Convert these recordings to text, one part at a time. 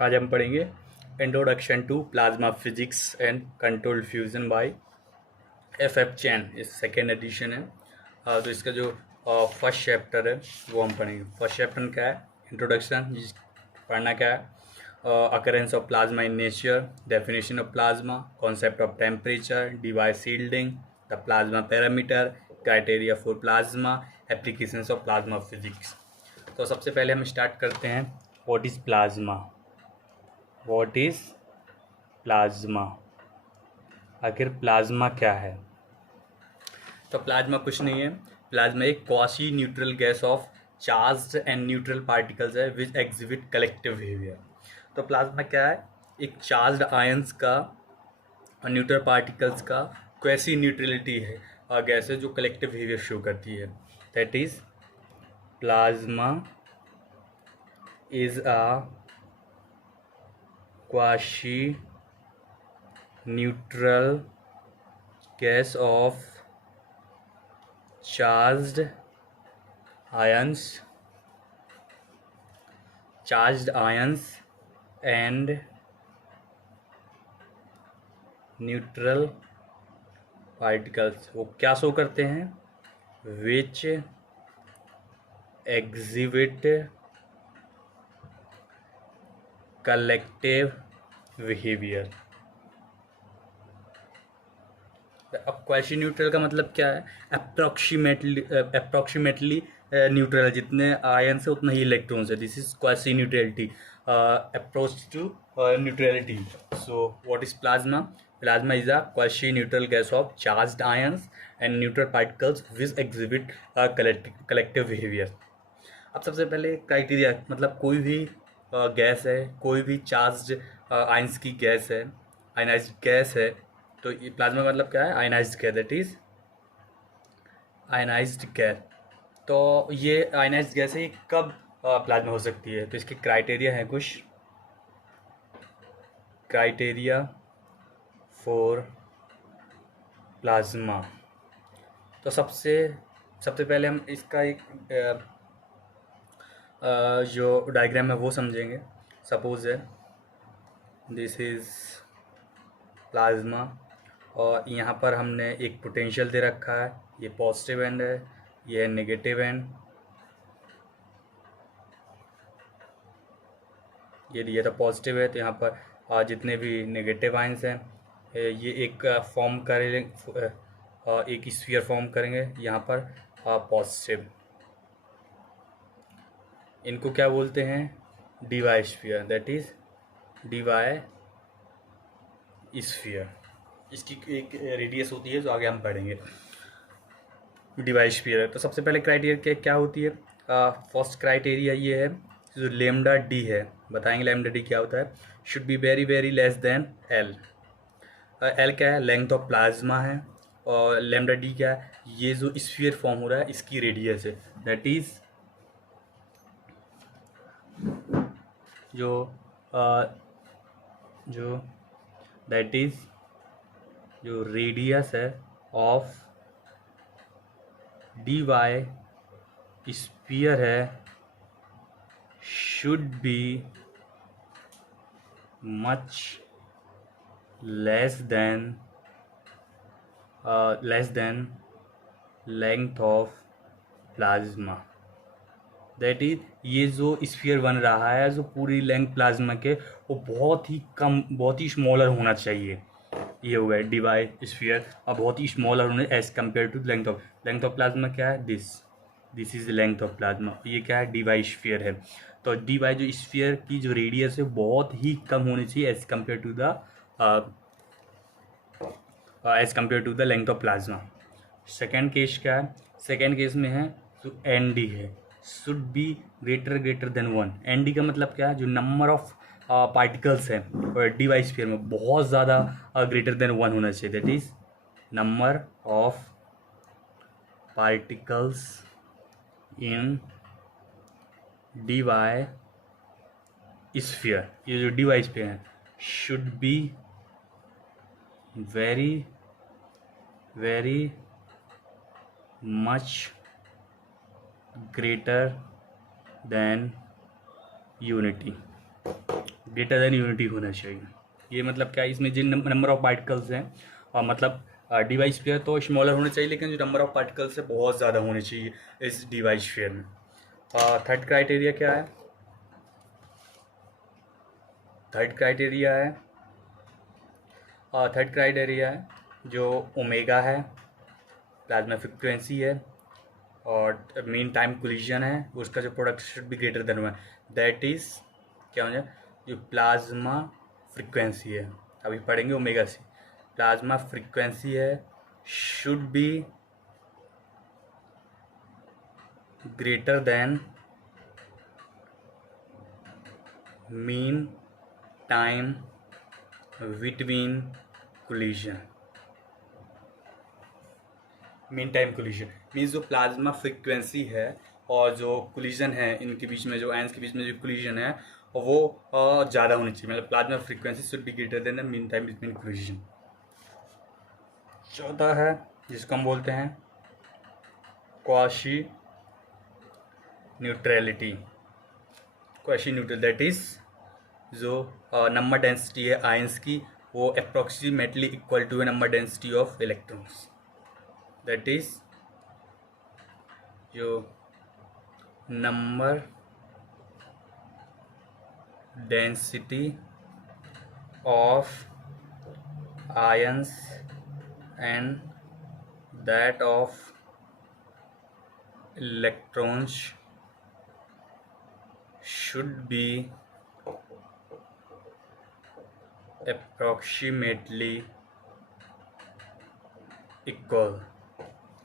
आज हम पढ़ेंगे introduction to plasma physics and controlled fusion by F Chen. इस सेकेंड एडिशन है। तो इसका जो फर्स्ट चैप्टर है वो हम पढ़ेंगे। फर्स्ट चैप्टर क्या है? इंट्रोडक्शन। पढ़ना क्या है? Occurrence of plasma in nature, definition of plasma, concept of temperature, device shielding, the plasma parameter, criteria for plasma, applications of plasma physics. तो सबसे पहले हम स्टार्ट करते हैं, what is plasma. What is plasma? आखिर प्लाज्मा क्या है? तो प्लाज्मा कुछ नहीं है। प्लाज्मा एक quasi neutral gas of charged and neutral particles है विच एग्जिबिट कलेक्टिव बिहेवियर। तो प्लाज्मा क्या है? एक चार्ज्ड आयंस का और न्यूट्रल पार्टिकल्स का क्वासी न्यूट्रलिटी है और गैस है जो कलेक्टिव बिहेवियर शो करती है। That is plasma is a quasi neutral gas of charged ions and neutral particles। वो क्या शो करते हैं? which exhibit collective behavior। अब क्वासी न्यूट्रल का मतलब क्या है? अप्रोक्सीमेटली न्यूट्रल है। जितने आयंस है उतना ही इलेक्ट्रॉन्स है। This is quasi neutrality, approach to neutrality. So what is plasma? Plasma is a quasi neutral gas of charged ions and neutral particles which exhibit collective behaviour. अब सबसे पहले criteria, मतलब कोई भी गैस है, कोई भी चार्ज्ड आयंस की गैस है, आयनाइज्ड गैस है। तो ये प्लाज्मा का मतलब क्या है? Ionised gas. That is ionised gas. तो ये आयनाइज्ड गैस है, ये कब प्लाज्मा हो सकती है? तो इसके क्राइटेरिया हैं कुछ। Criteria for plasma. तो सबसे पहले हम इसका एक जो डायग्राम है वो समझेंगे। सपोज है दिस इज प्लाज्मा और यहाँ पर हमने एक पोटेंशियल दे रखा है। ये पॉजिटिव एंड है, ये है नेगेटिव एंड। ये दिया था पॉजिटिव है, तो यहाँ पर जितने भी नेगेटिव आयंस हैं ये एक फॉर्म करेंगे, एक स्फीयर फॉर्म करेंगे यहाँ पर पॉजिटिव। इनको क्या बोलते हैं? Debye sphere. That is Debye sphere. इसकी एक रेडियस होती है जो आगे हम पढ़ेंगे। डिवाइस स्फीयर है। तो सबसे पहले क्राइटेरिया क्या होती है? फर्स्ट क्राइटेरिया ये है, जो लेमडा डी है, बताएंगे लेमडा डी क्या होता है। Should be very very less than L. L क्या है? लेंथ ऑफ प्लाज्मा है। और लेमडा डी क्या है? ये जो स्फीयर फॉर्म हो रहा है इसकी रेडियस है। दैट इज जो जो दैट इज जो रेडियस है ऑफ डी वाई स्फीयर है should be much less than length of plasma। That is ये जो स्फीयर बन रहा है, जो पूरी लेंथ प्लाज्मा के, वो बहुत ही कम, बहुत ही स्मॉलर होना चाहिए। ये हो गया डिवाई स्फीयर, और बहुत ही स्मॉलर होने as compared to length of plasma क्या है? This is length of plasma. ये क्या है? डीवाई स्फीयर है। तो डीवाई जो स्फीयर की जो रेडियस है बहुत ही कम होनी चाहिए as compared to the length of plasma. Second case क्या है? सेकेंड केस में है जो एन डी है, should be greater than 1। N D का मतलब क्या है? जो नंबर ऑफ पार्टिकल्स है और डीवाई स्फीयर में बहुत ज़्यादा ग्रेटर देन 1 होना चाहिए। That is number of particles in Debye sphere. ये जो डीवाई स्फीयर है should be very very much greater than unity. Greater than unity होना चाहिए। ये मतलब क्या, इसमें जिन नंबर ऑफ पार्टिकल्स हैं मतलब डिवाइस फेयर तो स्मॉलर होना चाहिए, लेकिन जो नंबर ऑफ पार्टिकल्स है बहुत ज़्यादा होने चाहिए इस डिवाइस फेयर में। थर्ड क्राइटेरिया क्या है? थर्ड क्राइटेरिया है जो ओमेगा है, प्लाज्मा फ्रिक्वेंसी है, और मीन टाइम कोलिजन है, उसका जो product should be greater then one, that is क्या हो जाए, जो प्लाज्मा फ्रिक्वेंसी है, अभी पढ़ेंगे ओमेगा से, प्लाज्मा फ्रिक्वेंसी है should be greater then mean time between collision. Mean time collision means जो प्लाज्मा फ्रिक्वेंसी है और जो कोलिजन है, इनके बीच में जो आयंस के बीच में जो कोलिजन है वो ज़्यादा होनी चाहिए, मतलब plasma frequency should be greater than the mean time between collision. चौथा है जिसको हम बोलते हैं quasi neutrality. Quasi neutral that is जो नंबर डेंसिटी है आयंस की वो approximately equal to number density of electrons, that is जो number density of ions and that of electrons should be approximately equal,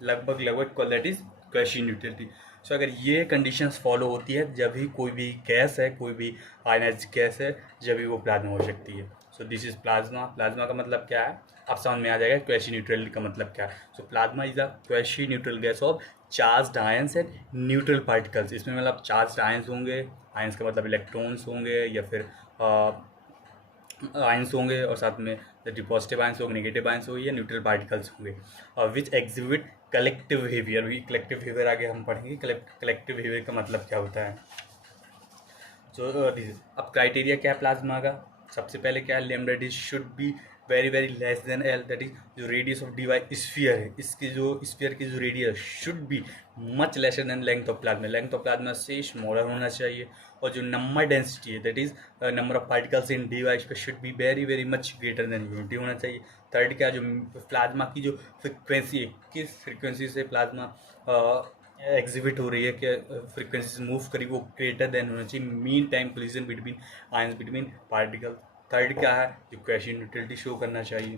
लगभग equal, that is quasi neutrality. So अगर ये conditions follow होती है जब भी कोई भी गैस है, कोई भी आयनाइज्ड गैस है, जब भी वो प्लाज्मा हो सकती है। So this is plasma. Plasma का मतलब क्या है अब समझ में आ जाएगा, क्वाशी न्यूट्रलिटी का मतलब क्या है। सो plasma is a quasi neutral gas of charged ions and neutral particles. इसमें मतलब चार्ज्ड आयंस होंगे, आयंस का मतलब इलेक्ट्रॉन्स होंगे या फिर आयंस होंगे, और साथ में पॉजिटिव आयंस होंगे, नेगेटिव आयंस होंगे या न्यूट्रल पार्टिकल्स होंगे, विच एग्जिबिट कलेक्टिव बिहेवियर। भी कलेक्टिव बिहेवियर आगे हम पढ़ेंगे, कलेक्टिव बिहेवियर का मतलब क्या होता है। सो अब क्राइटेरिया क्या है प्लाज्मा का? सबसे पहले क्या है, lambda D should be very very less than L, that is जो रेडियस ऑफ डिवाइस स्फीयर है, इसकी जो स्फीयर की जो radius should be much lesser than length of plasma, length of plasma से स्मॉलर होना चाहिए। और जो नंबर डेंसिटी है that is number of particles in device पे should be very very much greater than unity होना चाहिए। थर्ड क्या, जो प्लाज्मा की जो फ्रिक्वेंसी है, किस फ्रिक्वेंसी से प्लाज्मा एग्जिबिट हो रही है, कि फ्रिक्वेंसी से मूव करी, वो ग्रेटर देन होना चाहिए mean time collision between ions between particle. Third क्या है, जो क्वाशी न्यूट्रलिटी शो करना चाहिए।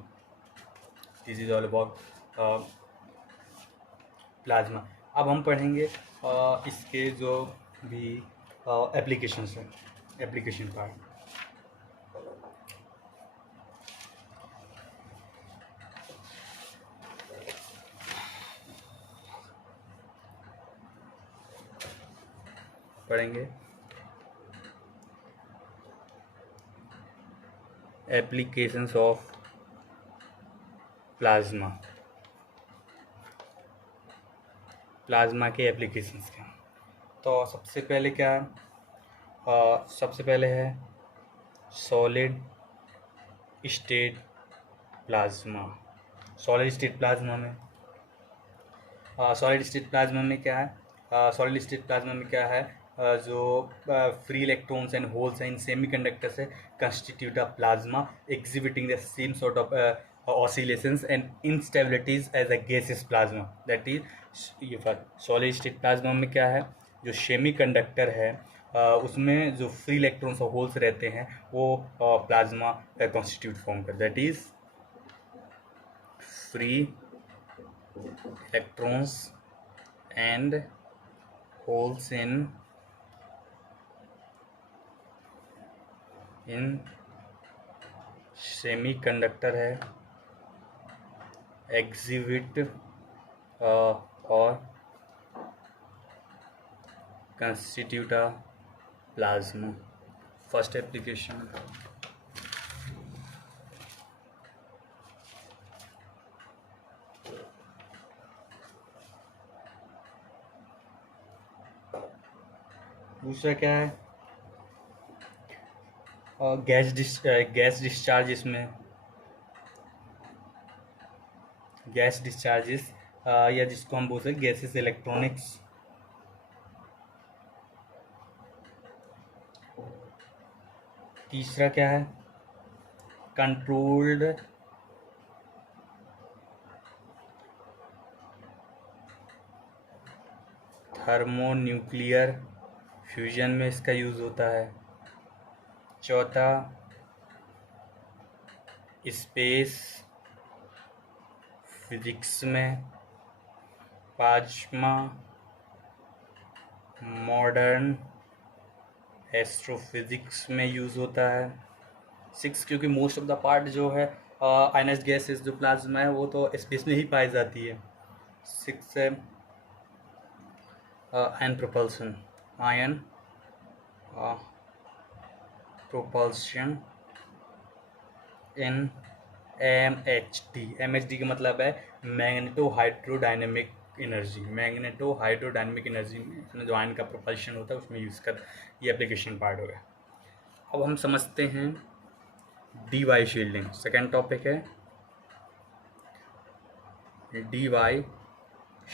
This is all about plasma. अब हम पढ़ेंगे इसके जो भी एप्लीकेशंस हैं, एप्लीकेशन पार्ट पढ़ेंगे। एप्लीकेशंस ऑफ प्लाज्मा, प्लाज्मा के एप्लीकेशंस क्या। तो सबसे पहले क्या है, सबसे पहले है solid state plasma. Solid state plasma में सॉलिड स्टेट प्लाज्मा में क्या है, सॉलिड स्टेट प्लाज्मा में क्या है, जो फ्री इलेक्ट्रॉन्स एंड होल्स हैं इन सेमीकंडक्टर से constitute a plasma exhibiting the same sort of oscillations and instabilities as a gaseous plasma, that is ये सॉलिड स्टेट प्लाज्मा में क्या है, जो सेमी कंडक्टर है उसमें जो फ्री इलेक्ट्रॉन्स और होल्स रहते हैं वो प्लाज्मा कॉन्स्टिट्यूट फॉर्म कर, that is free electrons and holes in semiconductor है exhibit और constitute a plasma। First application दूसरा क्या है, और गैस डिस्चार्ज इसमें गैस डिस्चार्जेस या जिसको हम बोलते हैं गैसेस इलेक्ट्रॉनिक्स। तीसरा क्या है, कंट्रोल्ड थर्मोन्यूक्लियर फ्यूजन में इसका यूज़ होता है। चौथा स्पेस फिजिक्स में। पांचवा मॉडर्न एस्ट्रोफिजिक्स में यूज़ होता है। 6 क्योंकि मोस्ट ऑफ द पार्ट जो है आयनस गैसेस जो प्लाज्मा है वो तो स्पेस में ही पाई जाती है। 6 है आयन प्रोपल्सन, आयन प्रोपल्शन इन MHD। MHD का मतलब है magneto hydrodynamic energy. Magneto hydrodynamic energy में इसमें जो आयन का प्रोपल्शन होता है उसमें यूज़ कर, ये एप्लीकेशन पार्ट हो गया। अब हम समझते हैं Debye shielding. Second topic है डी वाई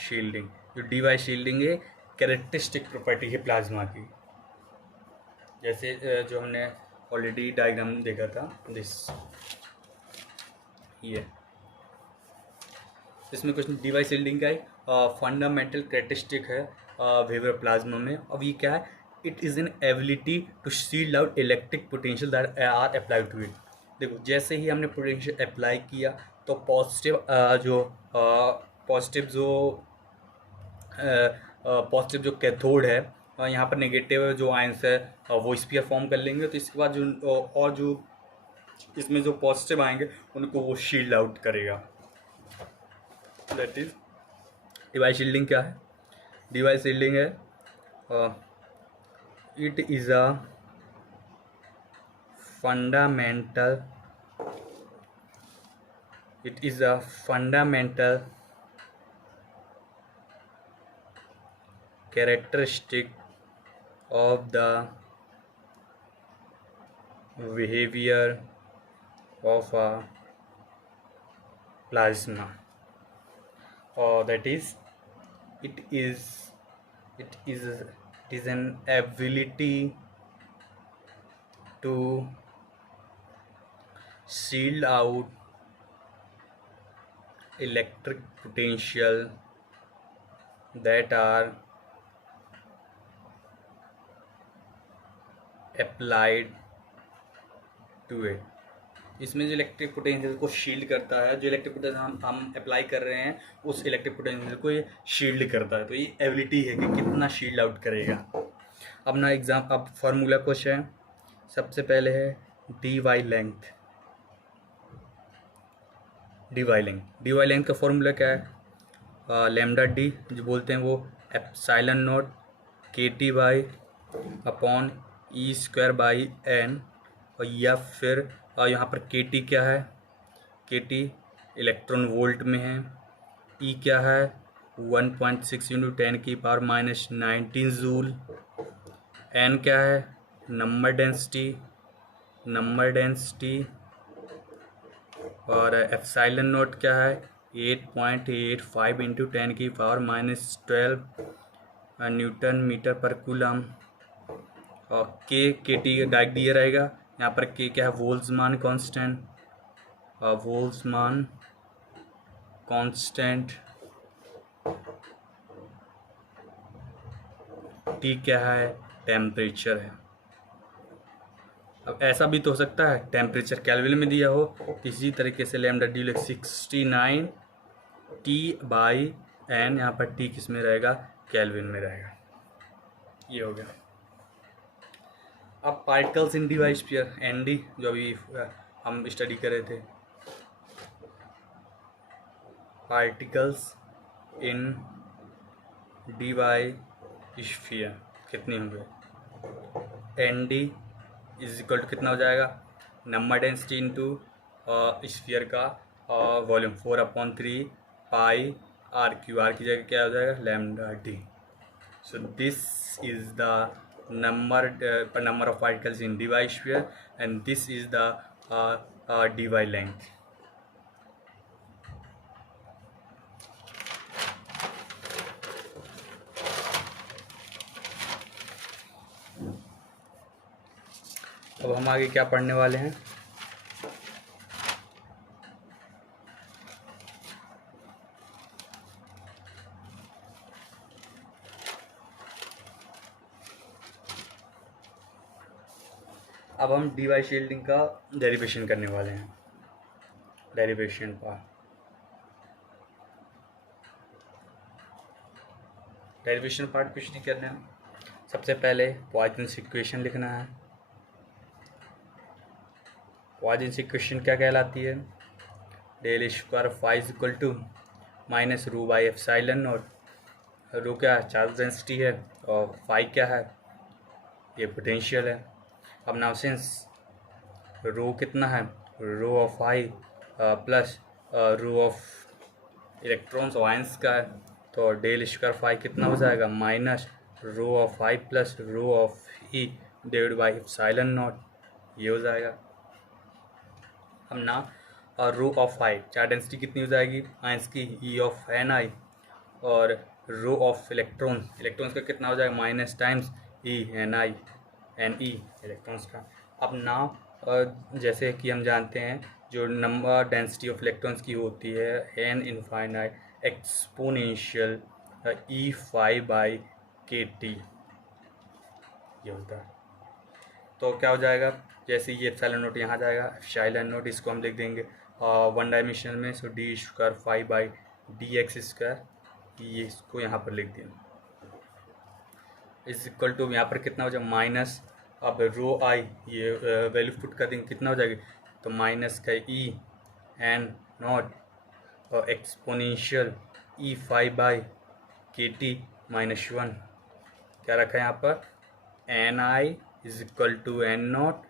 शील्डिंग। जो डी वाई शील्डिंग है कैरेक्टरिस्टिक प्रॉपर्टी है प्लाज्मा की। जैसे जो हमने ऑलरेडी डायग्राम देखा था दिस, ये इसमें कुछ डी वाई शील्डिंग का एक फंडामेंटल कैरेक्टरिस्टिक है वेवर प्लाज्मा में। अब ये क्या है, it is an ability to shield out electric potential that are applied to it. देखो जैसे ही हमने पोटेंशियल अप्लाई किया तो पॉजिटिव जो कैथोड है यहाँ पर नेगेटिव जो आयंस है वो स्फीयर फॉर्म कर लेंगे। तो इसके बाद जो इसमें जो पॉजिटिव आएंगे उनको वो शील्ड आउट करेगा। That is device shielding. क्या है डिवाइस शील्डिंग है, it is a fundamental characteristic of the behavior of a plasma, or that is it is an ability to shield out electric potential that are applied to it। इसमें जो electric potential को shield करता है, जो electric potential हम apply कर रहे हैं उस इलेक्ट्रिक पोटेंशियल को ये शील्ड करता है। तो ये एबिलिटी है कि कितना शील्ड आउट करेगा। अब फॉर्मूला कुछ है। सबसे पहले है डी वाई लेंथ का फॉर्मूला क्या है, लैम्डा डी जो बोलते हैं वो epsilon not KT by upon E²/n, और या फिर यहाँ पर KT क्या है, KT इलेक्ट्रॉन वोल्ट में है, E क्या है 1.6 × 10⁻⁻19 जूल, N क्या है नंबर डेंसिटी, और एप्सिलॉन नॉट क्या है 8.85 × 10⁻12 न्यूटन मीटर पर कूलम, और KT डायरेक्ट दिया रहेगा। यहाँ पर K क्या है बोल्ट्जमान कांस्टेंट, T क्या है टेम्परेचर है। अब ऐसा भी तो हो सकता है टेम्परेचर केल्विन में दिया हो, इसी तरीके से लैम्डा डी 69 T/n, यहाँ पर T किस में रहेगा केल्विन में रहेगा। ये हो गया। अब particles in device sphere ND जो अभी हम स्टडी कर रहे थे, पार्टिकल्स इन डिवाइस स्फीयर कितने होंगे, ND इज इक्वल टू कितना हो जाएगा नंबर डेंसिटी इंटू स्फीयर का वॉल्यूम 4/3 पाई R की जगह क्या हो जाएगा lambda D. So this is the number of particles in dy sphere, and this is the dy length. अब हम आगे क्या पढ़ने वाले हैं? अब हम डी वाई शील्डिंग का डेरिवेशन करने वाले हैं। डेरिवेशन पार्ट, डेरिवेशन पार्ट कुछ नहीं करना है। सबसे पहले पॉइजन्स इक्वेशन लिखना है। पॉइजन्स इक्वेशन क्या कहलाती है? Del square phi is equal to minus rho by epsilon naught. Rho क्या है? चार्ज डेंसिटी है, और फाई क्या है? ये पोटेंशियल है। अब नाउ सिंस रो कितना है? Rho of phi plus rho of electrons ions का है, तो डेल स्क्वायर फाई कितना हो जाएगा? Minus rho of phi plus rho of e divide by epsilon naught, ये हो जाएगा। हम ना rho of phi charge density कितनी हो जाएगी आयंस की? ई ऑफ एन आई, और रो ऑफ इलेक्ट्रॉन्स का कितना हो जाएगा? Minus times e n i n e electrons का। अब ना जैसे कि हम जानते हैं जो नंबर डेंसिटी ऑफ इलेक्ट्रॉन्स की होती है n infinite exponential e phi by के टी, ये होता है। तो क्या हो जाएगा? जैसे ये एप्सिलॉन नोट यहाँ जाएगा, एप्सिलॉन नोट इसको हम लिख देंगे वन डायमेंशन में, so D square phi by D x square, ये इसको यहाँ पर लिख दिया इज इक्वल टू यहाँ पर कितना हो जाएगा? माइनस, अब रो आई ये वैल्यू पुट कर देंगे, कितना हो जाएगी? तो माइनस का ई एन नॉट और एक्सपोनेंशियल ई फाइव बाई के टी माइनस वन, क्या रखा है यहाँ पर? N i is equal to n naught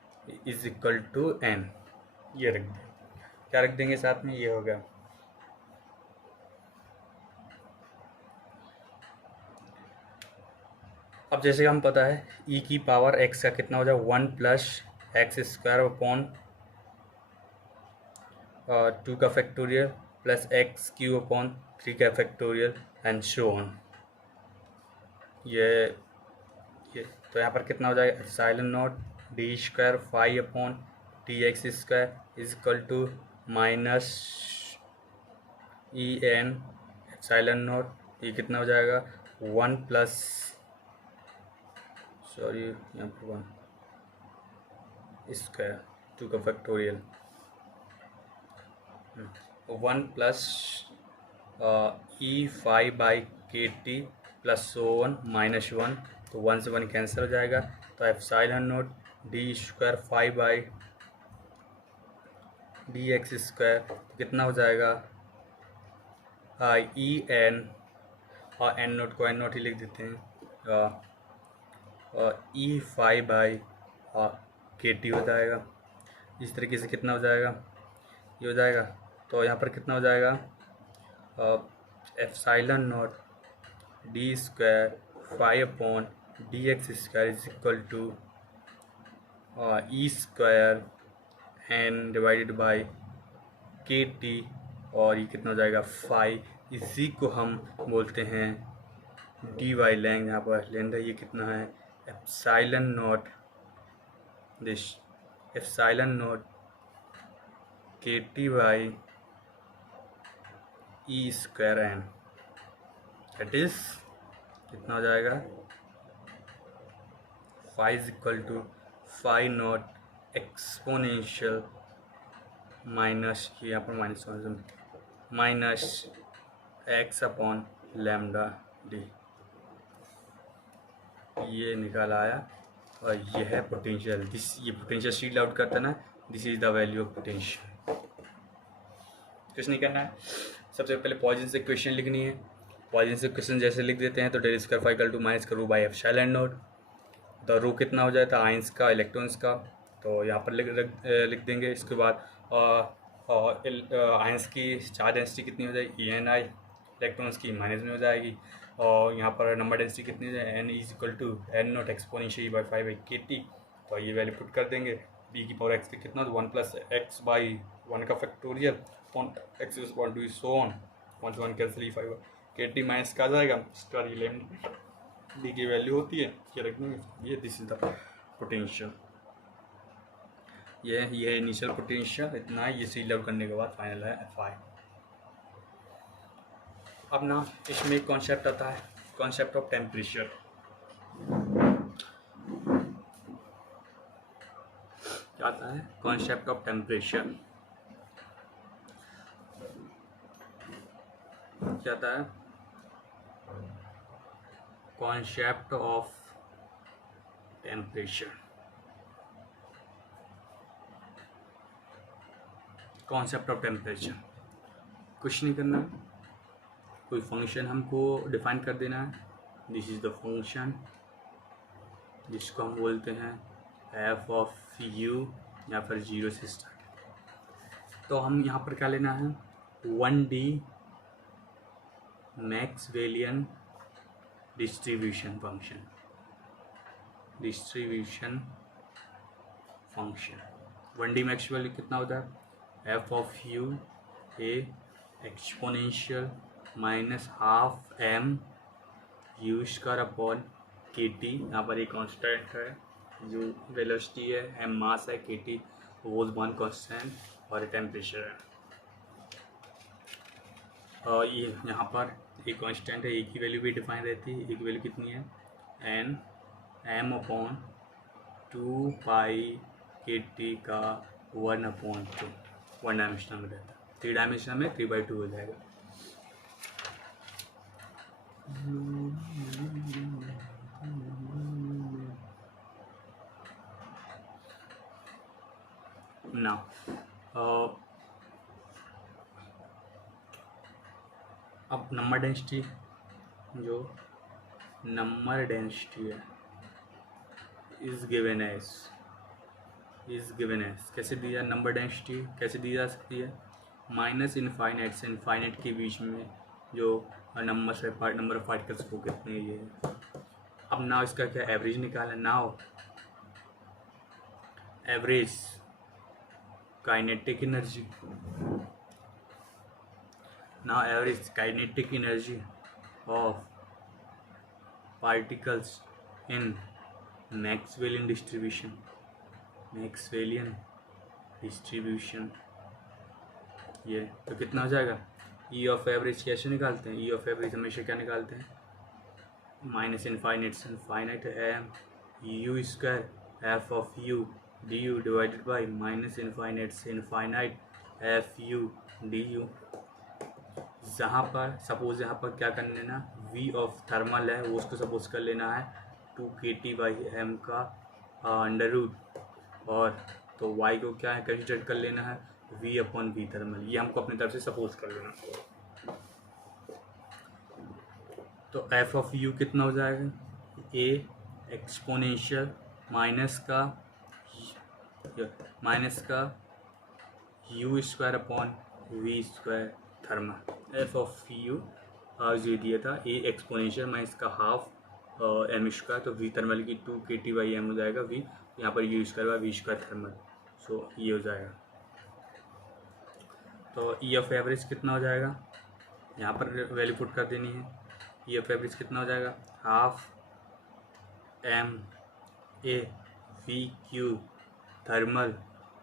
is equal to n, ये रख दें। क्या रख देंगे साथ में? ये हो गया। अब जैसे हम पता है ई की पावर एक्स का कितना हो जाए? One plus X square upon two का factorial plus X cube upon three का फैक्टोरियल एंड सो ऑन। ये तो यहाँ पर कितना हो जाएगा? Epsilon naught D square phi upon T X square is equal to minus E N epsilon naught, ये कितना हो जाएगा? वन प्लस, सॉरी यहाँ पर वन स्क्वायर टू का factorial, one plus E five by के T plus so one minus one, तो one से वन कैंसिल हो जाएगा, तो epsilon naught D square five by D x square कितना हो जाएगा? ई एन, और एन नोट को एन नोट ही लिख देते हैं, और ई फाइव बाई के टी हो जाएगा। इस तरीके से कितना हो जाएगा? ये हो जाएगा। तो यहाँ पर कितना हो जाएगा? Epsilon naught D square phi upon d x square is equal to e square n divided by के टी, और ये कितना हो जाएगा? फाइव। इसी को हम बोलते हैं डी वाई लेंथ। यहाँ पर लेंथ है, ये कितना है? Epsilon naught this epsilon naught K T by E square N, that is कितना हो जाएगा? Five is equal to five naught exponential minus, यहाँ पर minus minus X upon lambda D, ये निकाल आया। और ये है पोटेंशियल, दिस ये पोटेंशियल शीट आउट करता है ना, this is the value of potential. कुछ नहीं करना है, सबसे पहले पॉइजन्स इक्वेशन लिखनी है। पॉइजन्स इक्वेशन जैसे लिख देते हैं, तो del square phi equal to minus का रो बाई एप्सिलॉन नॉट, तो रो कितना हो जाता है? आयंस का, इलेक्ट्रॉन्स का, तो यहाँ पर लिख देंगे। इसके बाद आयंस की चार्ज डेंसिटी कितनी हो जाएगी? ई एन आई, इलेक्ट्रॉन्स की माइनस में हो जाएगी। और यहाँ पर नंबर डेंसिटी कितनी है, n is equal to n naught exponential by 5/kt। तो ये वैल्यू पुट कर देंगे, b की पावर x पे कितना, तो 1 + x बाई 1 का factorial on x is equal to so on 1 से 1 कैंसिल, 5 kt माइनस का आ जाएगा, स्टार ये b की वैल्यू होती है, ये रख देंगे। ये दिस इज द पोटेंशियल, ये इनिशियल पोटेंशियल इतना है। ये सी लेवल करने के बाद फाइनल है Fi। अब ना इसमें एक कॉन्सेप्ट आता है, कॉन्सेप्ट ऑफ टेम्परेचर। क्या आता है, कॉन्सेप्ट ऑफ टेम्परेचर क्या आता है, concept of temperature. Concept of temperature कुछ नहीं करना, कोई फंक्शन हमको डिफाइन कर देना है। दिस इज द फंक्शन जिसको हम बोलते हैं एफ ऑफ यू या फिर 0 से स्टार्ट। तो हम यहाँ पर क्या लेना है, 1D Maxwellian distribution function, distribution function 1D Maxwell कितना होता है, F of U A exponential minus half m U square upon K T. यहाँ पर एक कांस्टेंट है, जो वेलोसिटी है, m मास है, के टी वोज वन कांस्टेंट और टेम्परेचर है। और ये यहाँ पर एक कांस्टेंट है, एक की वैल्यू भी डिफाइन रहती है। एक वैल्यू कितनी है, n m अपॉन 2 पाई के टी का 1/2 1 डायमेंशनल में रहता है, 3 डायमेंशनल में 3/2 हो जाएगा। ना अब नंबर डेंसिटी, जो नंबर डेंसिटी है इज गिवन एज कैसे दिया, नंबर डेंसिटी कैसे दी जा सकती है, माइनस इनफाइनाइट से इनफाइनाइट के बीच में जो नंबर ऑफ पार्टिकल्स को कितने ये है। अब नाउ इसका क्या एवरेज निकालना, now average kinetic energy, now average kinetic energy of particles in Maxwellian distribution, Maxwellian distribution. ये तो कितना हो जाएगा, ई ऑफ एवरेज कैसे निकालते हैं, ई ऑफ एवरेज हमेशा क्या निकालते हैं, माइनस इनफाइनाइट से infinite M U square F of U D U divided by minus infinite से infinite F U D U. जहाँ पर सपोज यहाँ पर क्या कर लेना, वी ऑफ थर्मल है वो उसको सपोज कर लेना है 2kT/m का अंडर रूट, और तो y को क्या है कंसिडर कर लेना है v/v थर्मल, ये हमको अपनी तरफ से सपोज कर लेना। तो एफ ऑफ यू कितना हो जाएगा, ए एक्सपोनेंशियल माइनस का U square upon V square thermal. F of U जो दिया था ए एक्सपोनेंशियल माइनस का हाफ एम स्क्वायर, तो वी थर्मल की 2kT/m हो जाएगा, वी यहाँ पर U square by V square thermal, so ये हो जाएगा। तो ई ऑफ एवरेज कितना हो जाएगा, यहाँ पर वैल्यू पुट कर देनी है। ई ऑफ एवरेज कितना हो जाएगा, half M A V cube thermal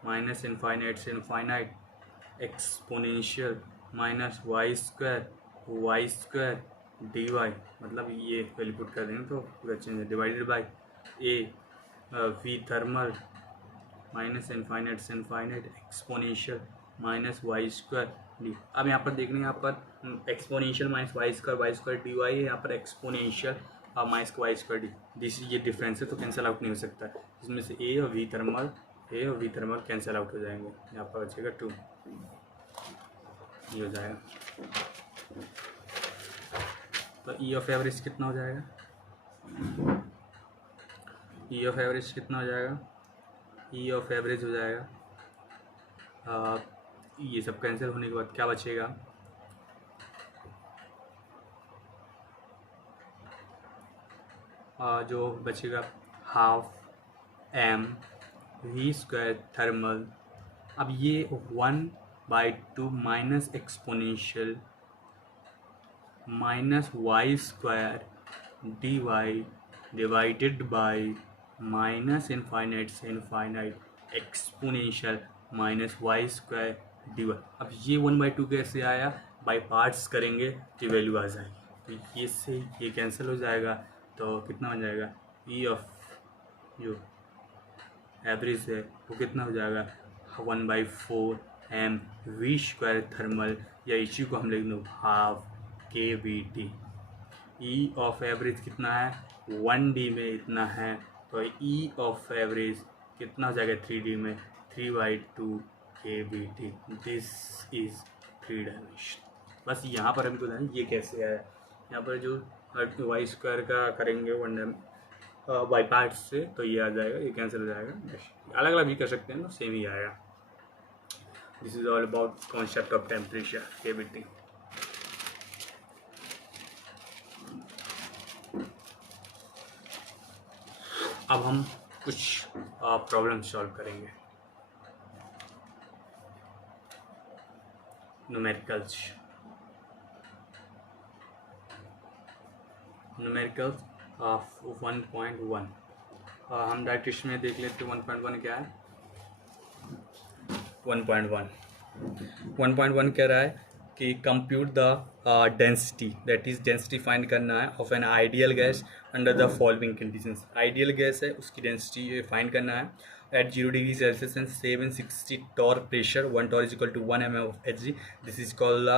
minus infinite से infinite exponential minus Y square D Y, मतलब ये वैल्यू पुट कर देंगे तो पूरा चेंज है, divided by A V thermal minus infinite से infinite exponential minus Y square D. अब यहाँ पर देख रहे हैं, यहाँ पर exponential minus Y square D Y है, यहाँ पर exponential minus Y square D, this ये डिफरेंस है तो कैंसिल आउट नहीं हो सकता है। इसमें से ए और वी थर्मल कैंसिल आउट हो जाएंगे, यहाँ पर बचेगा 2, ये हो जाएगा। तो ई ऑफ एवरेज कितना हो जाएगा, ई ऑफ एवरेज कितना हो जाएगा, ई ऑफ एवरेज हो जाएगा ये सब कैंसिल होने के बाद क्या बचेगा, जो बचेगा half M V square thermal. अब ये 1/2 minus exponential minus Y square D Y divided by minus infinite से infinite exponential minus Y square D Y. अब ये 1/2 कैसे आया? बाई पार्ट्स करेंगे तो वैल्यू आ जाएगी, तो ये से ये कैंसिल हो जाएगा, तो कितना हो जाएगा? ई ऑफ जो एवरेज है वो कितना हो जाएगा? 1/4 एम वी स्क्वायर थर्मल, या इसी को हम लिख लो हाफ के we T. E of average कितना है? 1D में इतना है, तो ई ऑफ एवरेज कितना हो जाएगा 3D में? 3/2 के we T. This is 3 dimension. बस यहाँ पर हमको जाना ये कैसे आया। यहाँ पर जो वाई स्क्वायर का करेंगे वन बाई पार्ट से, तो ये आ जाएगा, ये कैंसिल हो जाएगा। अलग अलग भी कर सकते हैं, तो सेम ही आएगा। This is all about concept of temperature cavity. अब हम कुछ प्रॉब्लम सॉल्व करेंगे, न्यूमेरिकल्स 1.1। हम डायरेक्ट इसमें देख लेते हैं 1.1 क्या है। 1.1 कह रहा है कि compute the density, that is density find करना है of an ideal gas under the following conditions. Ideal gas है, उसकी डेंसिटी फाइंड करना है at 0 degree Celsius and 760 torr pressure. 1 torr is equal to 1 mm of Hg। This is called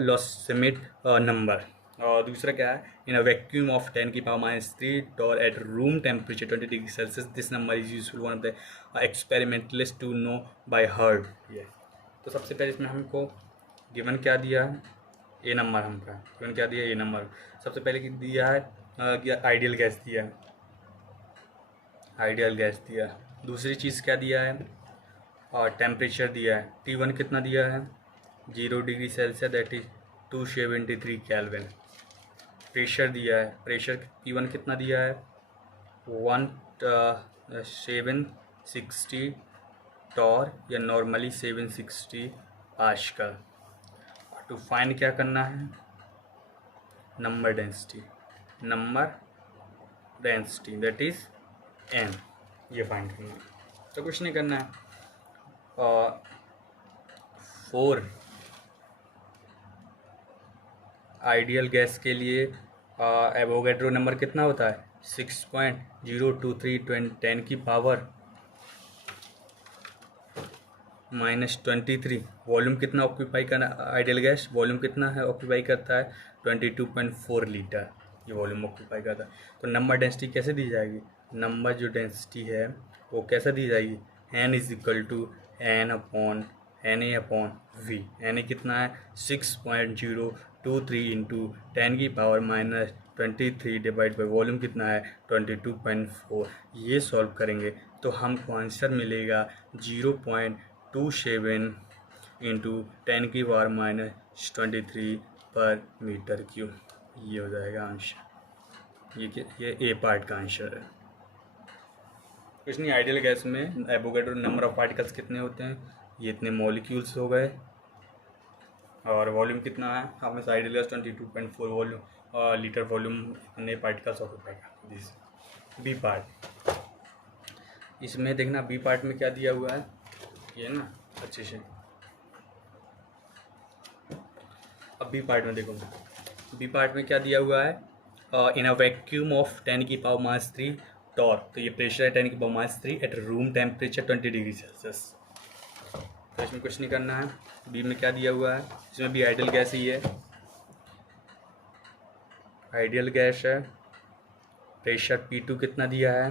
Loschmidt number. और दूसरा क्या है? In a vacuum of 10⁻³ torr at room temperature 20 degree Celsius, this number is useful one of the experimentalist to know by heart. ये तो सबसे पहले इसमें हमको गिवन क्या दिया है? ए नंबर हमका गिवन क्या दिया? ए नंबर। सबसे पहले दिया है आइडियल गैस दिया है, आइडियल गैस दिया। दूसरी चीज़ क्या दिया है? और टेम्परेचर दिया है। T1 कितना दिया है? 0 degree Celsius, that is 273 kelvin. Pressure दिया है, प्रेशर P1 कितना दिया है? 760 टॉर, या नॉर्मली 760 पास्कल। टू फाइंड क्या करना है? Number density, that is n, ये फाइंड करना है। तो कुछ नहीं करना है। 4 आइडियल गैस के लिए एवोगैड्रो नंबर कितना होता है? 6.023 10⁻³ -23। वॉल्यूम कितना ऑक्यूपाई करना आइडियल गैस? वॉल्यूम कितना है ऑक्यूपाई करता है? 22.4 लीटर ये वॉल्यूम ऑक्यूपाई करता है। तो नंबर डेंसिटी कैसे दी जाएगी? नंबर जो डेंसिटी है वो कैसे दी जाएगी? n is equal to NA/V। NA कितना है? 6.023 इंटू 10⁻³ डिवाइड बाई वॉल्यूम कितना है? 22.4। ये सॉल्व करेंगे तो हमको आंसर मिलेगा 0.27 इंटू 10⁻³ पर मीटर क्यूब। ये हो जाएगा आंसर। ये ए पार्ट का आंसर है। कुछ नहीं, आइडियल गैस में एवोगैड्रो नंबर ऑफ पार्टिकल्स कितने होते हैं? ये इतने मॉलिक्यूल्स हो गए। और वॉल्यूम कितना है? हमें ideal gas 22.4 volume litre volume इतने पार्टिकल्स ऑक्यूपाई करते हैं। This B part. इसमें देखना बी पार्ट में क्या दिया हुआ है, ये ना अच्छे से। अब बी पार्ट में देखो, बी पार्ट में क्या दिया हुआ है? In a vacuum of 10⁻³ Tor, तो ये प्रेशर है 10⁻³ eight room temperature 20 degree Celsius. तो इसमें कुछ नहीं करना है। बी में क्या दिया हुआ है? इसमें भी आइडियल गैस ही है, आइडियल गैस है। प्रेशर P2 कितना दिया है?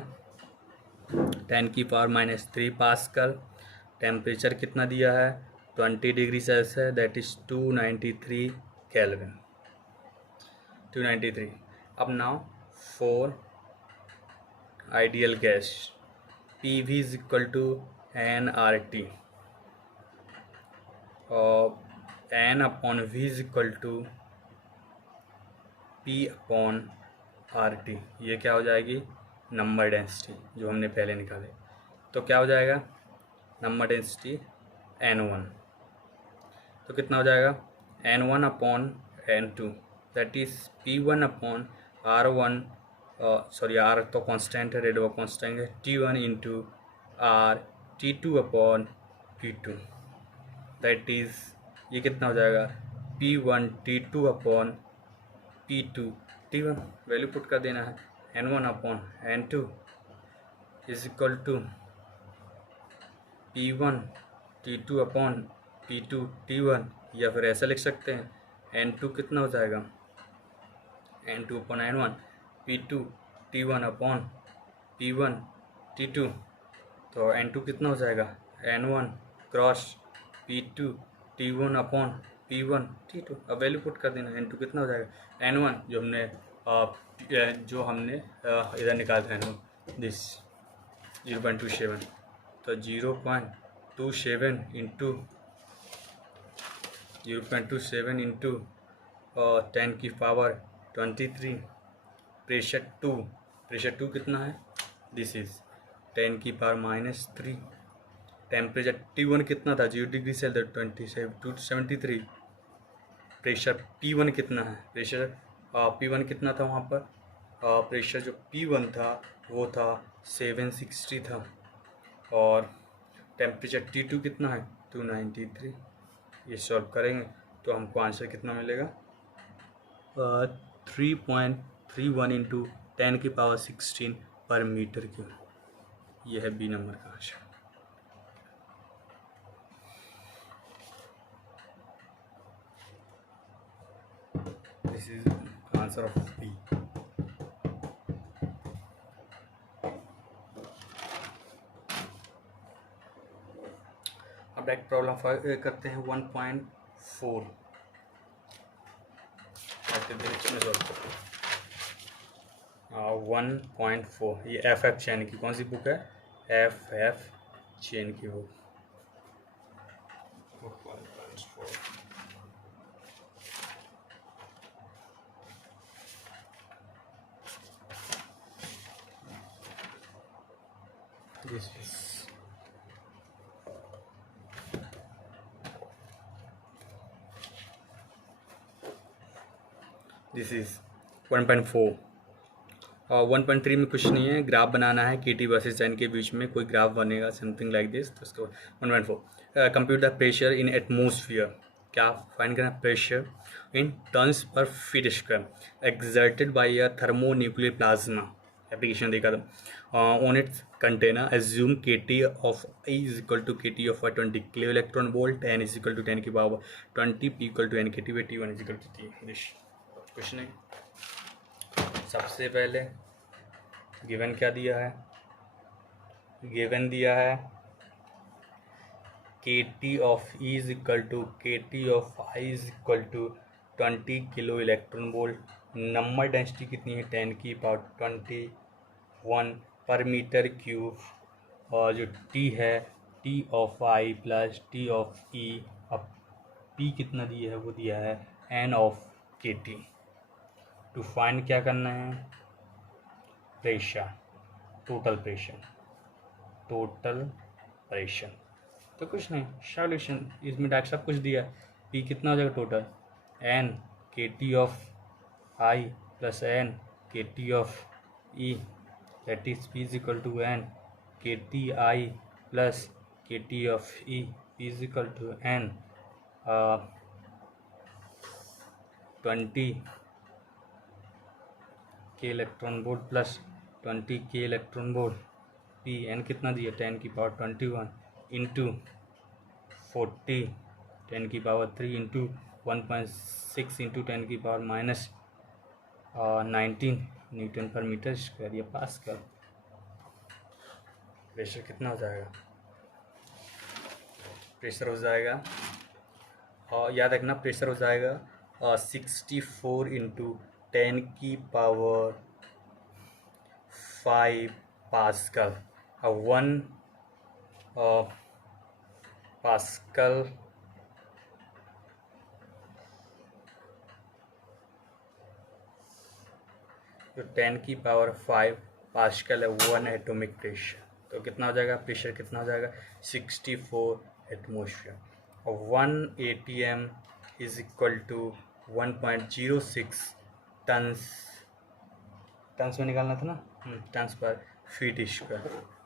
10⁻³ पास्कल। टेम्परेचर कितना दिया है? 20 degree Celsius, that is 293 Kelvin. 293। अब now 4 ideal gas, PV is equal to nRT और n/V is equal to P/V R T, ये क्या हो जाएगी नंबर डेंसिटी जो हमने पहले निकाले। तो क्या हो जाएगा नंबर डेंसिटी n1, तो कितना हो जाएगा n1 upon n2 that is p1 upon r1, sorry r तो कांस्टेंट है, रेड वो कांस्टेंट है, t1 into r t2 upon p2 that is ये कितना हो जाएगा p1 t2 upon p2 t1, value put कर देना है n1 upon n2 is equal to p1 t2 upon p2 t1, या फिर ऐसा लिख सकते हैं n2 कितना हो जाएगा n2 upon n1 p2 t1 upon p1 t2, तो n2 कितना हो जाएगा n1 cross p2 t1 upon p1 t2। अब वैल्यू पुट कर देना n2 कितना हो जाएगा n1 जो हमने इधर निकाला था n1 दिस 0.27, तो 0.27 इंटू 0.27 इंटू 10 की पावर 23, प्रेशर टू कितना है दिस इज 10 की पावर -3, टेम्परेचर T1 कितना था 0 डिग्री से 273, प्रेशर P1 कितना है, प्रेशर P1 कितना था वहाँ पर, प्रेशर जो P1 था वो था 760 था, और टेम्परेचर T2 कितना है 293। ये सॉल्व करेंगे तो हमको आंसर कितना मिलेगा 3.31 इंटू 10 की पावर 16 पर मीटर क्यूब। ये है बी नंबर का answer. This is answer of B. अब एक प्रॉब्लम करते हैं 1.4 1.4। ये FF चैन की कौन सी बुक है FF चैन की book. 1.4 this is this is 1.4। 1.3 में कुछ नहीं है, ग्राफ बनाना है KT वर्सेस एन के बीच में कोई ग्राफ बनेगा समथिंग लाइक दिस। तो उसके बाद 1.4 compute the pressure in atmosphere, क्या फाइंड करना pressure in tons per feet square exerted by a thermonuclear plasma. Application देखा था on its container assume KT of E is equal to KT of 20 kilo electron volt, n is equal to 10 की power 20, P equal to n KT T1 is equal to T। कुछ नहीं, सबसे पहले given क्या दिया है, given दिया है KT of E is equal to KT of I is equal to 20 kilo electron volt, number density कितनी है 10 की पावर 21 पर मीटर क्यूब, और जो T है T of I plus T of E, अब P कितना दिया है वो दिया है N of KT। To find क्या करना है प्रेशर, टोटल प्रेशर। तो कुछ नहीं सॉल्यूशन, इसमें डॉक्टर साहब कुछ दिया P कितना हो जाएगा total N KT of I plus N KT of E that is P is equal to N KT I plus KT of E, P is equal to N 20 के electron volt plus 20 के electron volt, P N कितना दिया 10 की power 21 into 40 10 की power 3 into 1.6 into 10 की power -19 Newton पर metre square, ये pascal. Pressure कितना हो जाएगा, प्रेशर हो जाएगा और याद रखना प्रेशर हो जाएगा 64 इंटू 10 की पावर 5 पास्कल। 1 पास्कल जो 10⁵ पास्कल है 1 एटॉमिक प्रेशर, तो कितना हो जाएगा, प्रेशर कितना हो जाएगा 64 एटमोसफियर। और 1 ATM is equal to 1.06 tons, tons में निकालना था ना, टन्स पर फीट स्क्वायर।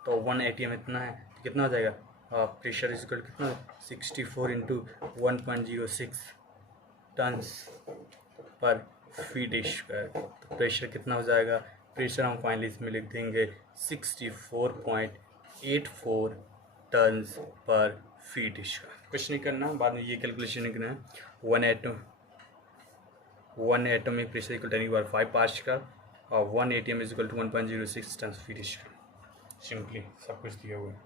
तो 1 ATM इतना है, तो कितना हो जाएगा, प्रेशर इज इक्वल कितना 64 इंटू 1.06 टन्स पर फीट स्क्वायर। तो प्रेशर कितना हो जाएगा, प्रेशर हम फाइनली इसमें लिख देंगे 64.84 टन्स पर फीट स्क्वायर। कुछ नहीं करना, बाद में ये कैलकुलेशन नहीं करना है। One atomic pressure equal 10⁵ pascal और 1 ATM is equal to 1.06 tons feet square. Simply सब कुछ दिया हुआ है।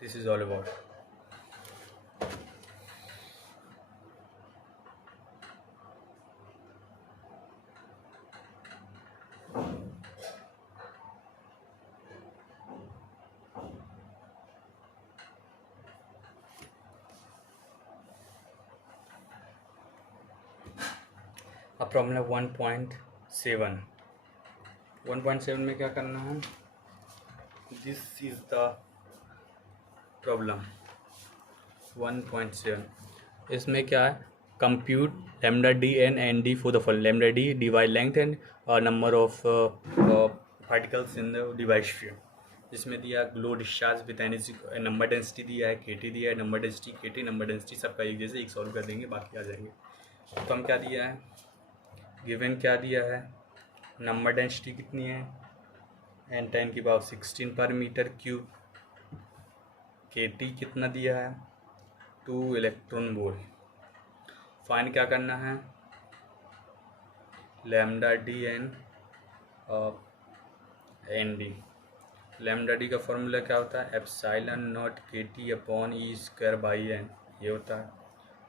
This is all about. अब प्रॉब्लम है 1.7। 1.7 में क्या करना है, दिस इज द प्रॉब्लम 1.7। इसमें क्या है, compute lambda D and D for the following, lambda D divide length and number of particles in the device fear. जिसमें दिया glow discharge with number density दिया है, केटी दिया है, नंबर डेंसिटी केटी, number density सबका एक जैसे, एक सॉल्व कर देंगे बाकी आ जाएंगे। तो हम क्या दिया है, गिवन क्या दिया है, नंबर डेंसिटी कितनी है एन 10⁻16 पर मीटर क्यूब, केटी कितना दिया है 2 इलेक्ट्रॉन वोल्ट। फाइन क्या करना है, lambda D N D. Lambda D का फॉर्मूला क्या होता है, epsilon naught K T upon E square by N, ये होता है।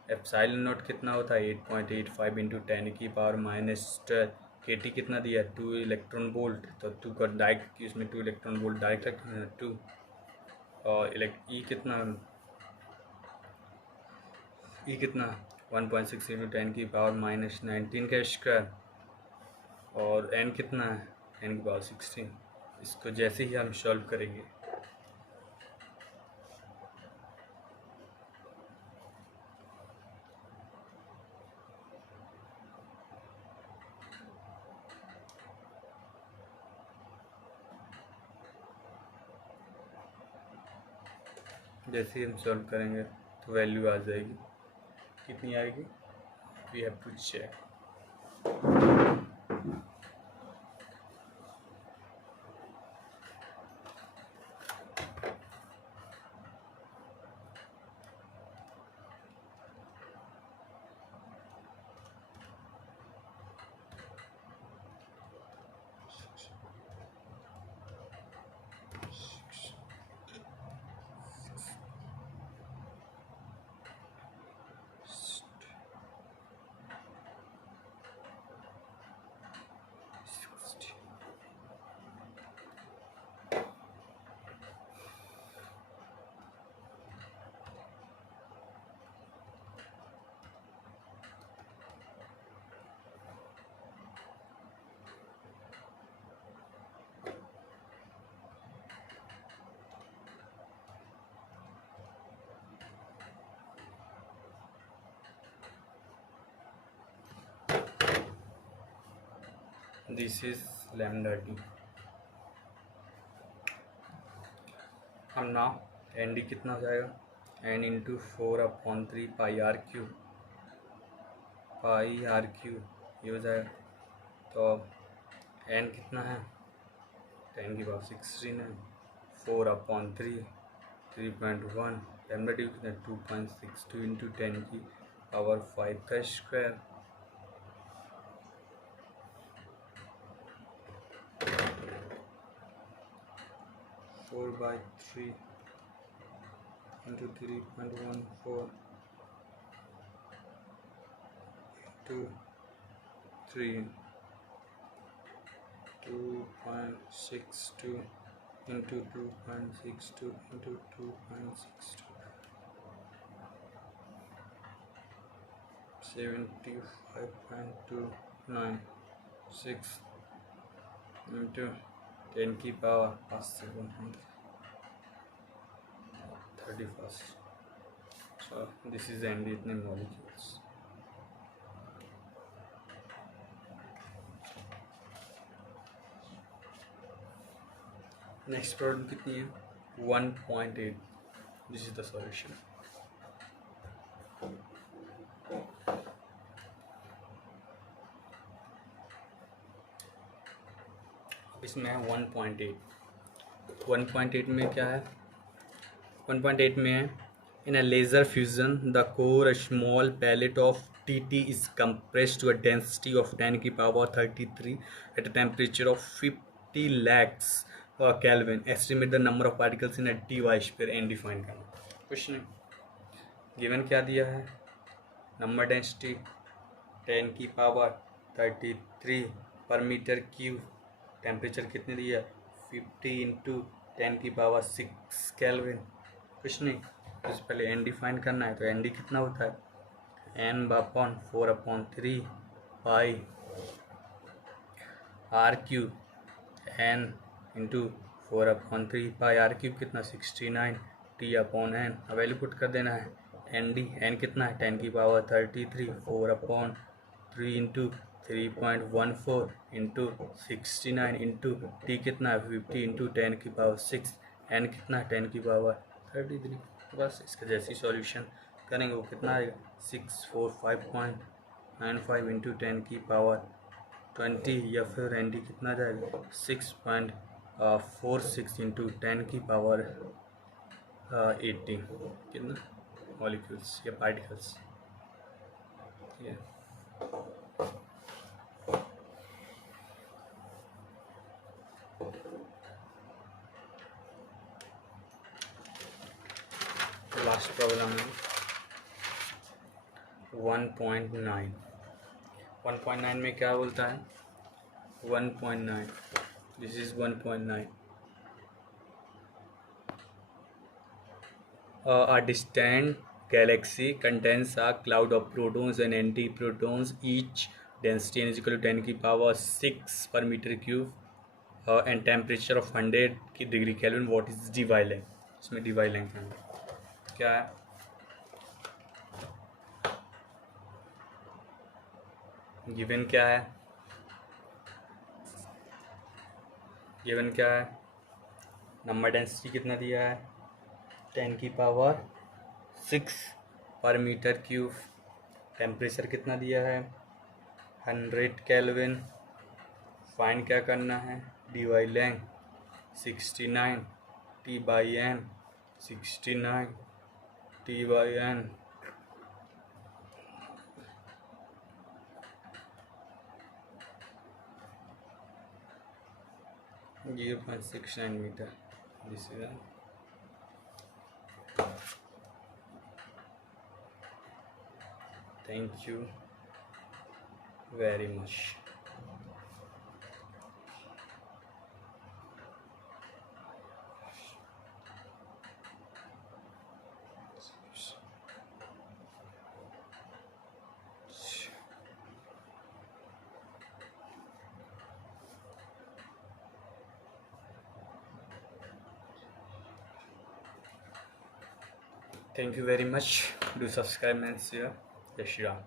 एप्सिलॉन नॉट कितना होता है 8.85 इंटू 10⁻⁻12। के टी कितना दिया है 2 इलेक्ट्रॉन वोल्ट, तो 2 का डायरेक्ट इसमें 2 इलेक्ट्रॉन वोल्ट डायरेक्ट रखना है 2। और ई कितना 1.6 इंटू 10⁻⁻19 का स्क्वायर, और एन कितना है 10⁻16। इसको जैसे ही हम सॉल्व करेंगे तो वैल्यू आ जाएगी, कितनी आएगी, we have to check. This is lambda D. हम ना एन डी कितना हो जाएगा, N into 4/3 pi R cube, ये हो जाएगा। तो एन कितना है 10⁻16 है, 4/3 3.1, लैम्डा डी कितना 2.62 इंटू 10⁵ का square, four by 3 into 3.14 into 3 2.62 into 2.62 into 2.62 75.296 into 10 की पावर 5 से 31st. So this is the ND इतने molecules. नेक्स्ट प्रॉब्लम कितनी है 1.8. This is the solution. इसमें है 1.8. 1.8 में क्या है 1.8 में है in a laser fusion the core small pellet of TT is compressed to a density of 10 की power 33 at a temperature of 50 lakhs Kelvin. Estimate the number of particles in a dy sphere and define करना. Question given क्या दिया है number density 10 की power 33 पर metre cube. Temperature कितने दिया 50 into 10 की पावर 6 केल्विन. कुछ नहीं इससे पहले एन डिफाइन करना है. तो एन डी कितना होता है N upon 4/3 pi R cube N into 4/3 pi R cube कितना 69 T upon N. Value put कर देना है एन डी. एन कितना है 10 की power 33 4/3 into 3.14 into 69 into T कितना है 50 इंटू 10 की पावर 6. एन कितना है 10 की पावर 33. बस इसका जैसी सॉल्यूशन करेंगे वो कितना आएगा 645.95 इंटू 10 की पावर 20 या फिर एन डी कितना जाएगा 6.46 इंटू 10 की पावर 80. कितना मॉलिक्यूल्स या पार्टिकल्स. ये लास्ट प्रॉब्लम है 1.9. 1.9 में क्या बोलता है 1.9. This is 1.9. A distant galaxy contains a cloud of protons and antiprotons. Each density n is equal to 10 की power 6 per meter cube and temperature of 100 degree kelvin. What is D Y. इसमें D Y क्या है given क्या है number density कितना दिया है 10 की पावर 6 पर मीटर क्यूब. टेम्परेचर कितना दिया है 100 केल्विन. फाइंड क्या करना है D Y length 69 T by N 69 T by N. Zero 0.69 metre. This is thank you very much. Thank you very much. Do subscribe and share. Jai Shri Ram.